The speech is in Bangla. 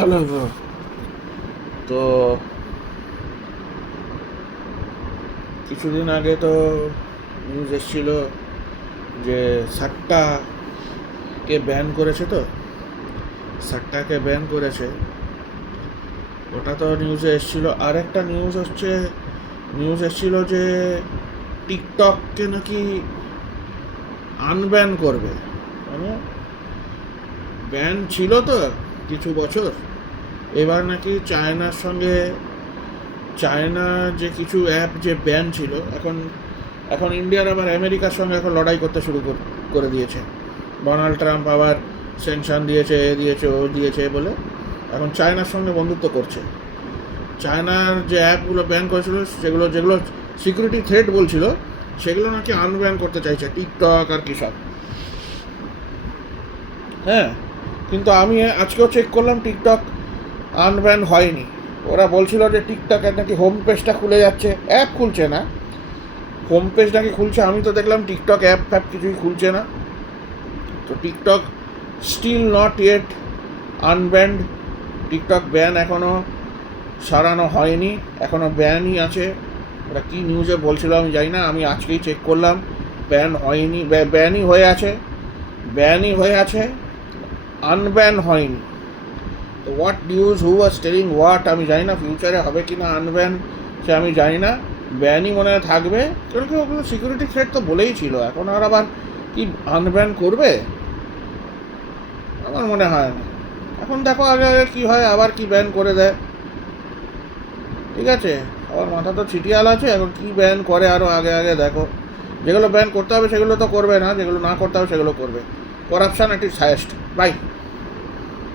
Hello bro. তো কিছুদিন আগে তো নিউজ এসেছিল যে সাট্টাকে ব্যান করেছে। তো সাট্টাকে ব্যান করেছে, ওটা তো নিউজে এসেছিল। আর একটা নিউজ এসেছিল যে টিকটককে নাকি আনব্যান করবে। মানে ব্যান ছিল তো কিছু বছর, এবার নাকি চায়না যে কিছু অ্যাপ যে ব্যান ছিল, এখন এখন ইন্ডিয়ার আবার আমেরিকার সঙ্গে এখন লড়াই করতে শুরু করে দিয়েছে। ডোনাল্ড ট্রাম্প আবার সেনশন দিয়েছে, ও দিয়েছে বলে এখন চায়নার সঙ্গে বন্ধুত্ব করছে। চায়নার যে অ্যাপগুলো ব্যান করেছিল, যেগুলো যেগুলো সিকিউরিটি থ্রেট বলছিল, সেগুলো নাকি আনব্যান করতে চাইছে, টিকটক আর কি সব। হ্যাঁ, কিন্তু আমি আজকেও চেক করলাম, টিকটক আনব্যান হয়নি। ওরা বলছিল যে টিকটকের নাকি হোম পেজটা খুলে যাচ্ছে, অ্যাপ খুলছে না, হোম পেজ নাকি খুলছে। আমি তো দেখলাম টিকটক অ্যাপ কিছুই খুলছে না। তো TikTok still not yet unbanned. TikTok ban এখনও সারানো হয়নি, এখনও ব্যানই আছে। ওরা কী নিউজে বলছিল আমি জানি না, আমি আজকেই চেক করলাম, ব্যান হয়নি, ব্যানই হয়ে আছে, আনব্যান হয়নি। তো what news, who was telling what, আমি জানি না। ফিউচারে হবে কি না আনব্যান সে আমি জানি না, ব্যানই মনে হয় থাকবে। কেন কি, ওগুলো সিকিউরিটি থ্রেট তো বলেই ছিল, এখন আর আবার কি আনব্যান করবে আমার মনে হয় না। এখন দেখো আগে আগে কী হয়, আবার কি ব্যান করে দেয়। ঠিক আছে, আমার মাথা তো ছিটিয়াল আছে, এখন কি ব্যান করে আরও আগে আগে দেখো। যেগুলো ব্যান করতে হবে সেগুলো তো করবে না, যেগুলো না করতে হবে সেগুলো করবে। Corruption at its highest. By.